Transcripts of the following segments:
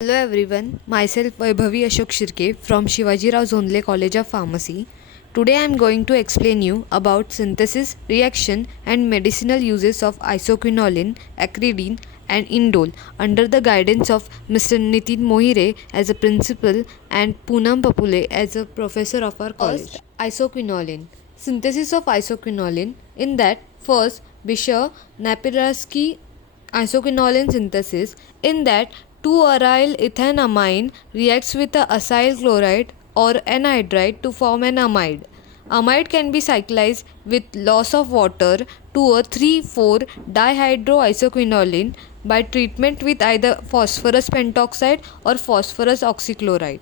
Hello everyone, myself Vaibhavi Ashok Shirke from Shivajirao Jondhale College of Pharmacy. Today I am going to explain you about synthesis, reaction and medicinal uses of isoquinoline, acridine and indole under the guidance of Mr. Nitin Mohire as a principal and Poonam Papule as a professor of our college. First, isoquinoline. Synthesis of isoquinoline in that first Bisher Napiraski isoquinoline synthesis in that 2-aryl ethanamine reacts with a acyl chloride or anhydride to form an amide. Amide can be cyclized with loss of water to a 3,4 dihydroisoquinoline by treatment with either phosphorus pentoxide or phosphorus oxychloride.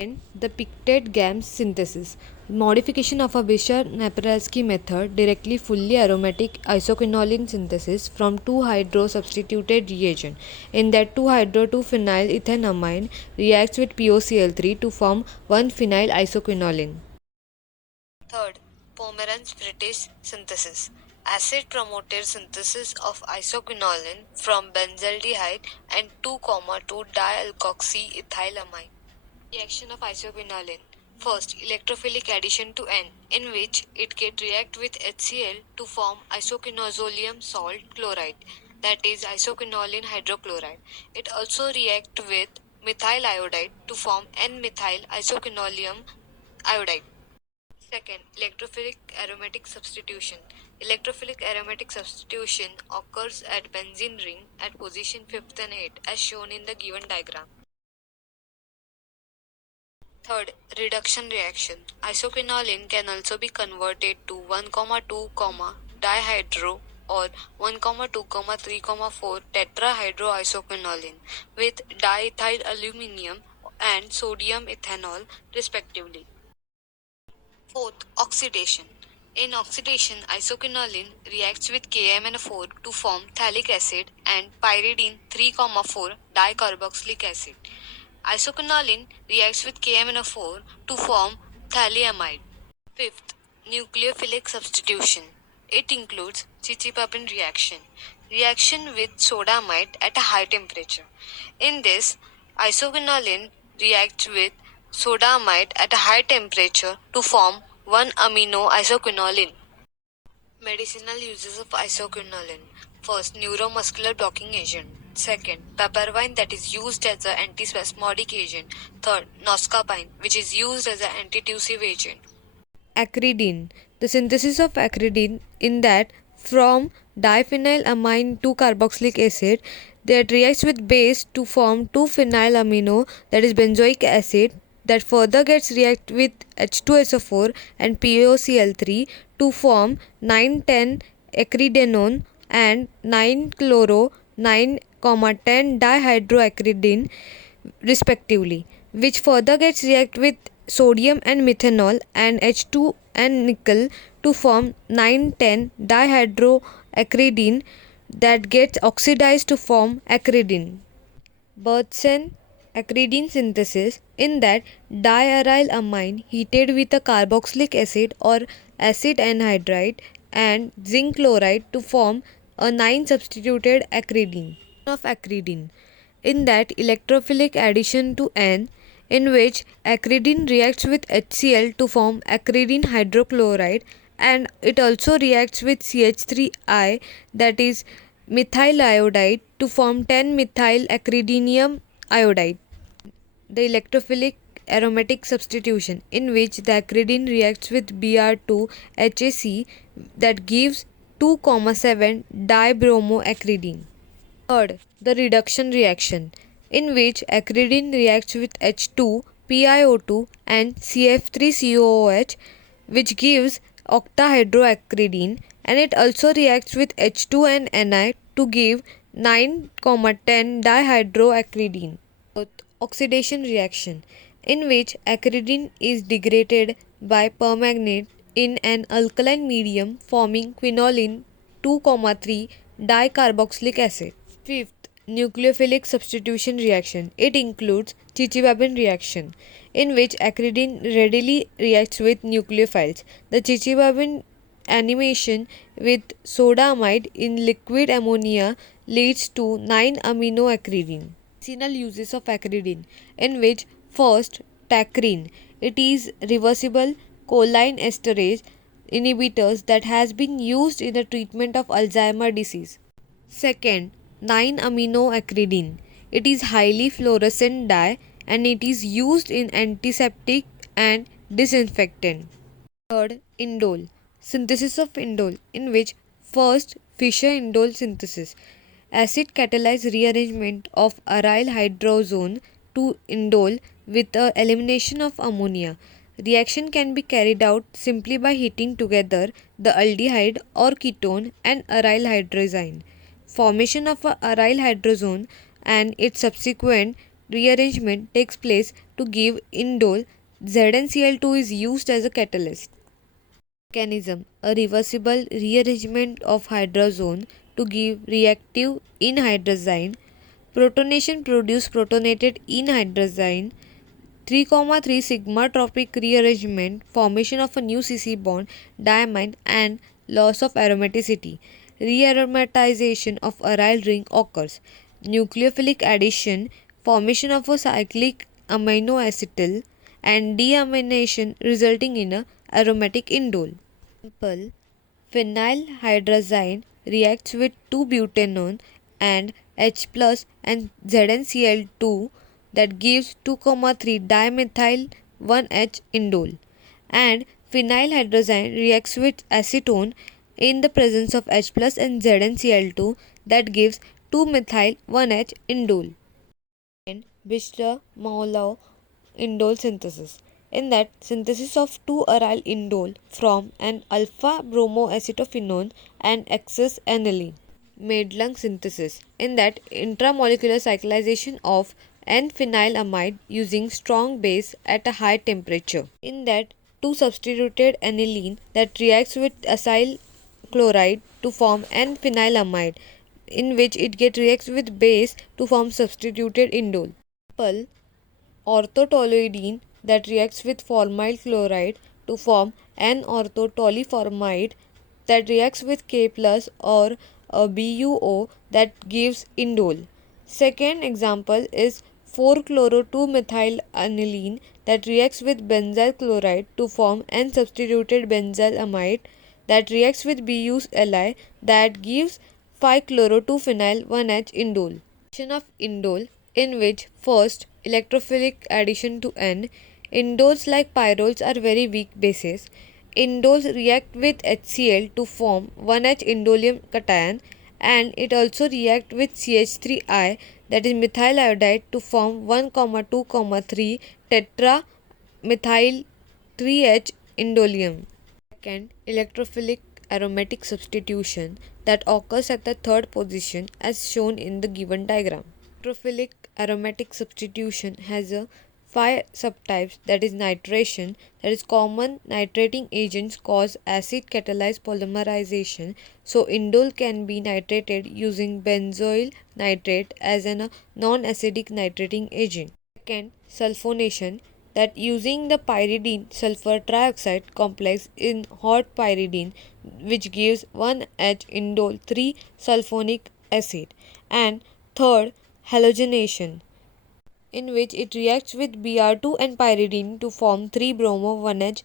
And the pictet GAMS synthesis. Modification of a Bisher-Napiraski method directly fully aromatic isoquinoline synthesis from 2-hydro substituted reagent. In that 2-hydro-2-phenyl ethanamine reacts with POCl3 to form 1-phenyl isoquinoline. Third, Pomeranz-British synthesis. Acid-promoted synthesis of isoquinoline from benzaldehyde and 2,2-dialkoxyethylamine. Reaction of isoquinoline. First, electrophilic addition to N, in which it can react with HCl to form isoquinozolium salt chloride, that is isoquinoline hydrochloride. It also reacts with methyl iodide to form N-methyl isoquinoline iodide. Second, electrophilic aromatic substitution. Electrophilic aromatic substitution occurs at benzene ring at position 5th and 8th as shown in the given diagram. Third, reduction reaction. Isoquinoline can also be converted to 1,2, dihydro or 1,2,3,4 tetrahydroisoquinoline with diethyl aluminium and sodium ethanol respectively. Fourth, oxidation. In oxidation, isoquinoline reacts with KMnO4 to form phthalic acid and pyridine 3,4 dicarboxylic acid. Isoquinoline reacts with KMnO4 to form phthalimide. Fifth, nucleophilic substitution. It includes Chichibabin reaction. Reaction with sodamide at a high temperature. In this, isoquinoline reacts with sodamide at a high temperature to form 1-amino isoquinoline. Medicinal uses of isoquinoline. First, neuromuscular blocking agent. Second, papaverine that is used as an antispasmodic agent. Third, noscapine which is used as an antitussive agent. Acridine. The synthesis of acridine in that from diphenylamine to carboxylic acid that reacts with base to form 2-phenylamino that is benzoic acid that further gets react with H2SO4 and POCl3 to form 9,10 acridenone and 9-chloro 9,10 dihydroacridine respectively, which further gets react with sodium and methanol and H2 and nickel to form 9,10 dihydroacridine that gets oxidized to form acridine. Bertsen acridine synthesis in that diaryl amine heated with a carboxylic acid or acid anhydride and zinc chloride to form a 9-substituted acridine. Of acridine in that electrophilic addition to N in which acridine reacts with HCl to form acridine hydrochloride and it also reacts with CH3I that is methyl iodide to form 10-methyl acridinium iodide. The electrophilic aromatic substitution in which the acridine reacts with Br2 HAC that gives 2,7 dibromoacridine. Third, the reduction reaction in which acridine reacts with H2 PiO2 and CF3COOH which gives octahydroacridine and it also reacts with H2 and Ni to give 9,10 dihydroacridine. Oxidation reaction in which acridine is degraded by permanganate in an alkaline medium forming quinoline 2,3 dicarboxylic acid. Fifth, nucleophilic substitution reaction. It includes Chichibabin reaction in which acridine readily reacts with nucleophiles. The Chichibabin animation with sodamide in liquid ammonia leads to 9-amino acridine. Medicinal uses of acridine, in which first tacrine, it is reversible choline esterase inhibitors that has been used in the treatment of Alzheimer disease. Second, 9-aminoacridine. It is highly fluorescent dye and it is used in antiseptic and disinfectant. Third, indole. Synthesis of indole, in which first Fischer-indole synthesis. Acid catalyzed rearrangement of aryl hydrazone to indole with the elimination of ammonia. Reaction can be carried out simply by heating together the aldehyde or ketone and aryl hydrazine. Formation of a aryl hydrazone and its subsequent rearrangement takes place to give indole. ZnCl2 is used as a catalyst. Mechanism: a reversible rearrangement of hydrazone to give reactive enhydrazine. Protonation produce protonated enhydrazine. 3,3 sigma tropic rearrangement, formation of a new CC bond, diamine, and loss of aromaticity. Rearomatization of aryl ring occurs. Nucleophilic addition, formation of a cyclic aminoacetyl, and deamination resulting in a aromatic indole. Example: phenylhydrazine reacts with 2-butanone and H plus and ZnCl2 that gives 2,3 dimethyl 1H indole, and phenylhydrazine reacts with acetone in the presence of H plus and ZnCl2 that gives 2-methyl 1H indole. And Bishra-Maulau indole synthesis. In that, synthesis of 2-aryl indole from an alpha bromoacetophenone and excess aniline. Madelung synthesis. In that, intramolecular cyclization of N-phenylamide using strong base at a high temperature. In that, 2 substituted aniline that reacts with acyl chloride to form N-phenylamide, in which it reacts with base to form substituted indole. Example: orthotoluidine that reacts with formyl chloride to form N-orthotoluformide that reacts with K plus or a BuO that gives indole. Second example is 4-chloro-2-methyl-aniline that reacts with benzyl chloride to form N-substituted benzylamide that reacts with BuLi that gives 5-chloro-2-phenyl-1H indole. Action of indole, in which first electrophilic addition to N. Indoles like pyrols are very weak bases. Indoles react with HCl to form 1H indolium cation, and it also react with CH3I, that is methyl iodide, to form 1,2,3 tetra methyl 3H indolium. Second, electrophilic aromatic substitution that occurs at the third position as shown in the given diagram. Electrophilic aromatic substitution has a 5 subtypes, that is nitration, that is common nitrating agents cause acid catalyzed polymerization, so indole can be nitrated using benzoyl nitrate as a non-acidic nitrating agent. Second, sulfonation, that using the pyridine sulfur trioxide complex in hot pyridine, which gives 1H indole 3 sulfonic acid. And third, halogenation, in which it reacts with Br2 and pyridine to form 3-bromo-1H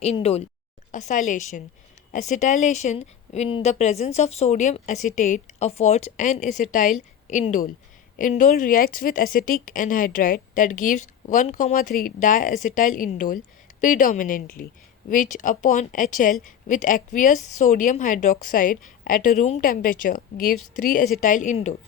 indole. Acylation. Acetylation in the presence of sodium acetate affords an acetyl indole. Indole reacts with acetic anhydride that gives 1,3 diacetyl indole predominantly, which upon HL with aqueous sodium hydroxide at a room temperature gives 3-acetyl indole.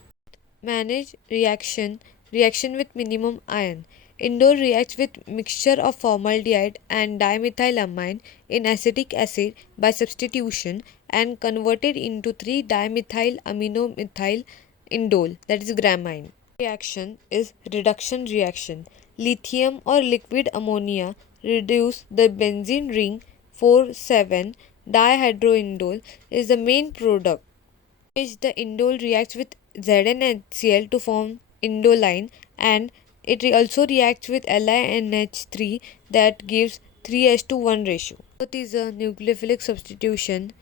Manage reaction with minimum ion. Indole reacts with mixture of formaldehyde and dimethylamine in acetic acid by substitution and converted into 3-dimethyl aminomethyl indole, that is gramine. Reaction is reduction reaction. Lithium or liquid ammonia reduce the benzene ring 4,7 dihydroindole is the main product, which the indole reacts with ZnHCl to form indoline, and it also reacts with LiNH3 that gives 3:1 ratio. Fourth is a nucleophilic substitution.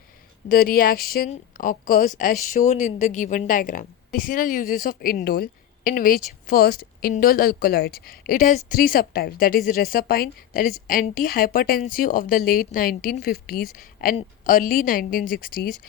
The reaction occurs as shown in the given diagram. Medicinal uses of indole, in which first indole alkaloids. It has three subtypes, that is resapine, that is antihypertensive of the late 1950s and early 1960s,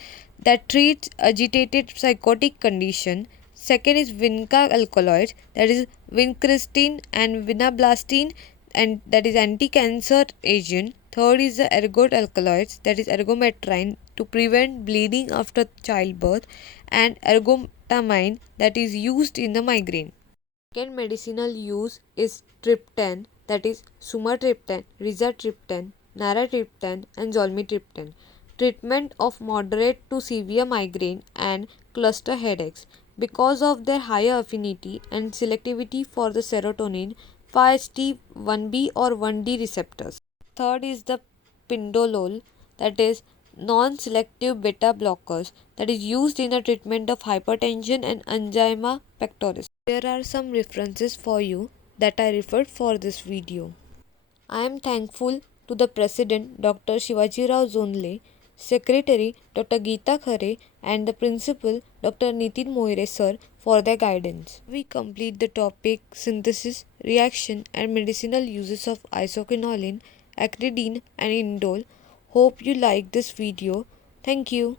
that treats agitated psychotic condition. Second is vinca alkaloids, that is vincristine and vinablastine, and that is anti-cancer agent. Third is the ergot alkaloids, that is ergometrine to prevent bleeding after childbirth, and ergotamine that is used in the migraine. Second medicinal use is triptan, that is sumatriptan, rizatriptan, naratriptan, and zolmitriptan. Treatment of moderate to severe migraine and cluster headaches. Because of their higher affinity and selectivity for the serotonin 5-HT1B or 1D receptors. Third is the pindolol, that is non-selective beta blockers, that is used in the treatment of hypertension and angina pectoris. There are some references for you that I referred for this video. I am thankful to the President Dr. Shivajirao Jondhale, Secretary Dr. Geeta Khare, and the Principal Dr. Nitin Moire sir for their guidance. We complete the topic synthesis, reaction, and medicinal uses of isoquinoline, acridine, and indole. Hope you like this video. Thank you.